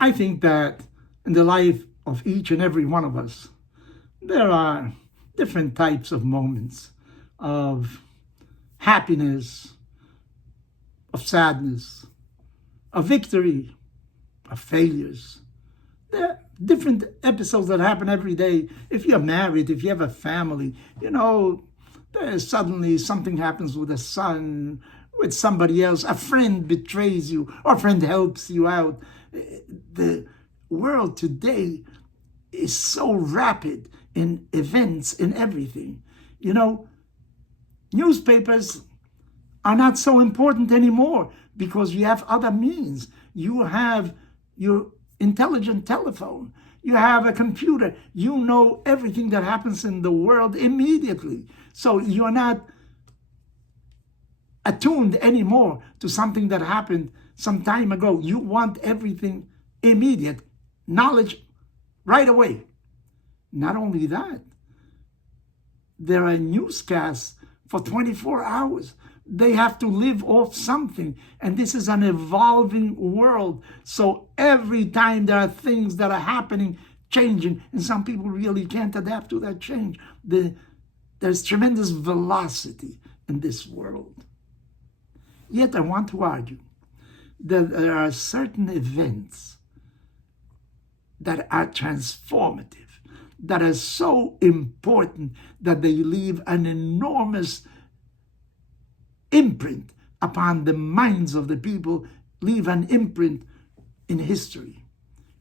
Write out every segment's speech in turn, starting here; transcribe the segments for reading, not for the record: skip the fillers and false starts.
I think that in the life of each and every one of us, there are different types of moments of happiness, of sadness, of victory, of failures. There are different episodes that happen every day. If you're married, if you have a family, there's suddenly something happens with a son, with somebody else, a friend betrays you, or a friend helps you out. The world today is so rapid in events, in everything. Newspapers are not so important anymore because you have other means. You have your intelligent telephone. You have a computer. You know everything that happens in the world immediately. So you're not attuned anymore to something that happened some time ago. You want everything immediate, knowledge right away. Not only that, there are newscasts for 24 hours. They have to live off something. And this is an evolving world. So every time there are things that are happening, changing, and some people really can't adapt to that change. There's tremendous velocity in this world. Yet I want to argue that there are certain events that are transformative, that are so important that they leave an enormous imprint upon the minds of the people, leave an imprint in history.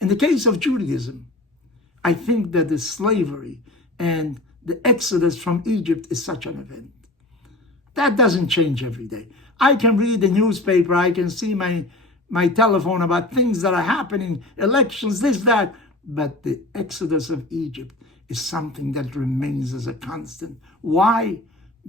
In the case of Judaism, I think that the slavery and the exodus from Egypt is such an event. That doesn't change every day. I can read the newspaper, I can see my telephone about things that are happening, elections, this, that, but the exodus of Egypt is something that remains as a constant. Why?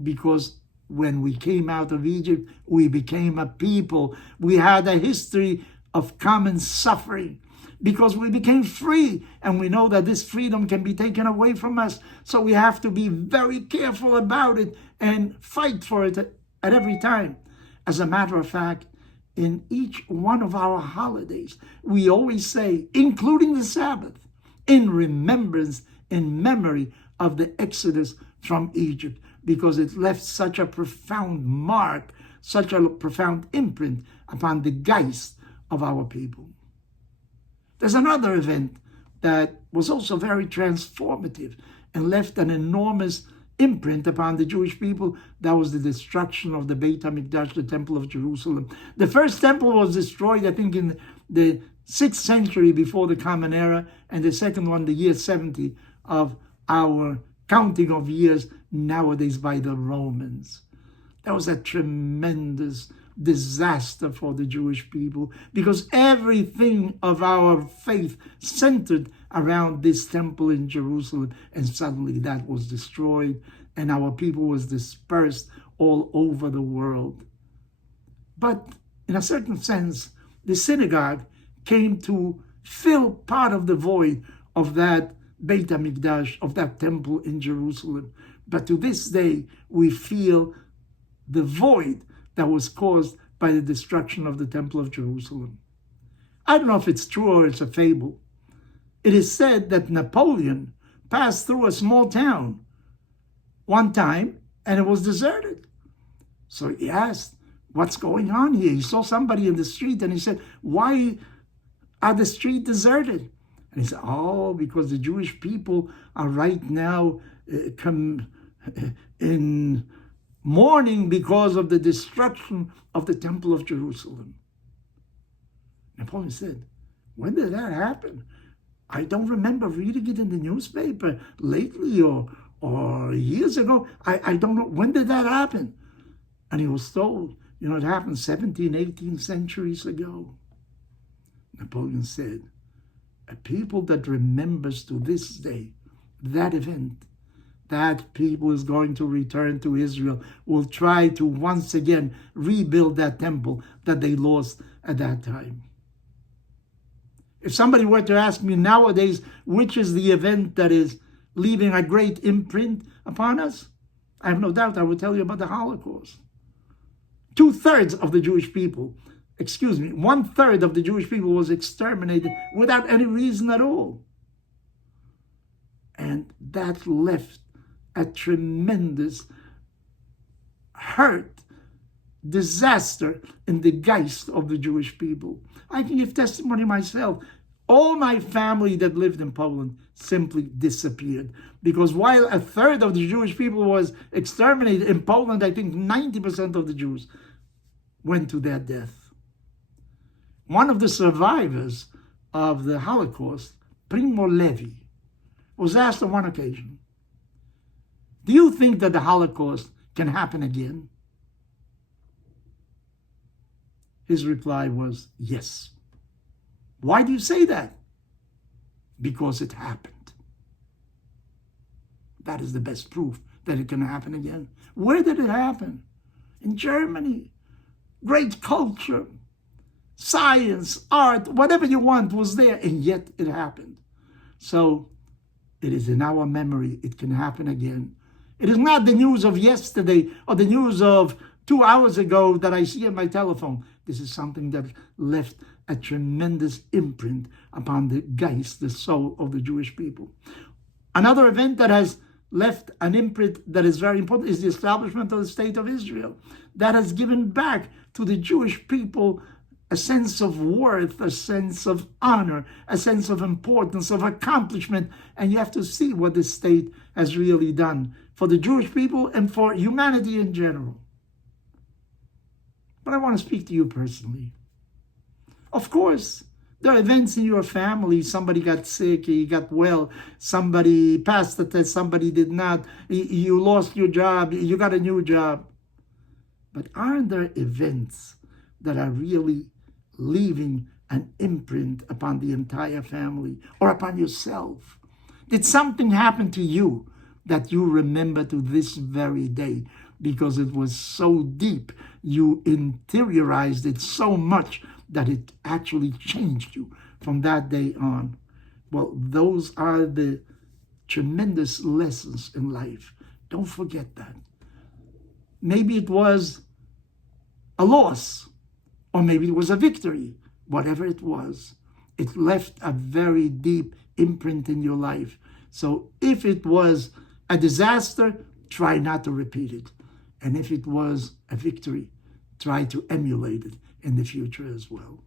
Because when we came out of Egypt, we became a people. We had a history of common suffering because we became free, and we know that this freedom can be taken away from us. So we have to be very careful about it and fight for it at every time. As a matter of fact, in each one of our holidays, we always say, including the Sabbath, in remembrance, in memory of the exodus from Egypt, because it left such a profound mark, such a profound imprint upon the geist of our people. There's another event that was also very transformative and left an enormous imprint upon the Jewish people. That was the destruction of the Beit HaMikdash, the Temple of Jerusalem. The first temple was destroyed, I think, in the 6th century before the Common Era, and the second one, the year 70 of our counting of years nowadays by the Romans. That was a tremendous disaster for the Jewish people because everything of our faith centered around this temple in Jerusalem, and suddenly that was destroyed and our people was dispersed all over the world. But in a certain sense, the synagogue came to fill part of the void of that Beit HaMikdash, of that temple in Jerusalem. But to this day, we feel the void that was caused by the destruction of the Temple of Jerusalem. I don't know if it's true or it's a fable. It is said that Napoleon passed through a small town one time and it was deserted. So he asked, what's going on here? He saw somebody in the street and he said, why are the streets deserted? And he said, oh, because the Jewish people are right now in mourning because of the destruction of the Temple of Jerusalem. Napoleon said, when did that happen? I don't remember reading it in the newspaper lately or years ago. I don't know. When did that happen? And he was told, it happened 17, 18 centuries ago. Napoleon said, a people that remembers to this day that event, that people is going to return to Israel, will try to once again rebuild that temple that they lost at that time. If somebody were to ask me nowadays, which is the event that is leaving a great imprint upon us, I have no doubt I would tell you about the Holocaust. 2/3 of the Jewish people, 1/3 of the Jewish people was exterminated without any reason at all. And that left a tremendous hurt, disaster in the geist of the Jewish people. I can give testimony myself. All my family that lived in Poland simply disappeared, because while 1/3 of the Jewish people was exterminated in Poland, I think 90% of the Jews went to their death. One of the survivors of the Holocaust, Primo Levi, was asked on one occasion, "Do you think that the Holocaust can happen again?" His reply was, "Yes." "Why do you say that?" "Because it happened." That is the best proof that it can happen again. Where did it happen? In Germany. Great culture, science, art, whatever you want was there, and yet it happened. So it is in our memory. It can happen again. It is not the news of yesterday or the news of 2 hours ago that I see on my telephone. This is something that left a tremendous imprint upon the geist, the soul of the Jewish people. Another event that has left an imprint that is very important is the establishment of the State of Israel. That has given back to the Jewish people a sense of worth, a sense of honor, a sense of importance, of accomplishment. And you have to see what the state has really done for the Jewish people and for humanity in general. But I want to speak to you personally. Of course, there are events in your family. Somebody got sick, he got well, somebody passed the test, somebody did not, you lost your job, you got a new job. But aren't there events that are really leaving an imprint upon the entire family or upon yourself? Did something happen to you that you remember to this very day because it was so deep, you interiorized it so much that it actually changed you from that day on? Well, those are the tremendous lessons in life. Don't forget that. Maybe it was a loss, or maybe it was a victory. Whatever it was, it left a very deep imprint in your life. So if it was a disaster, try not to repeat it. And if it was a victory, try to emulate it in the future as well.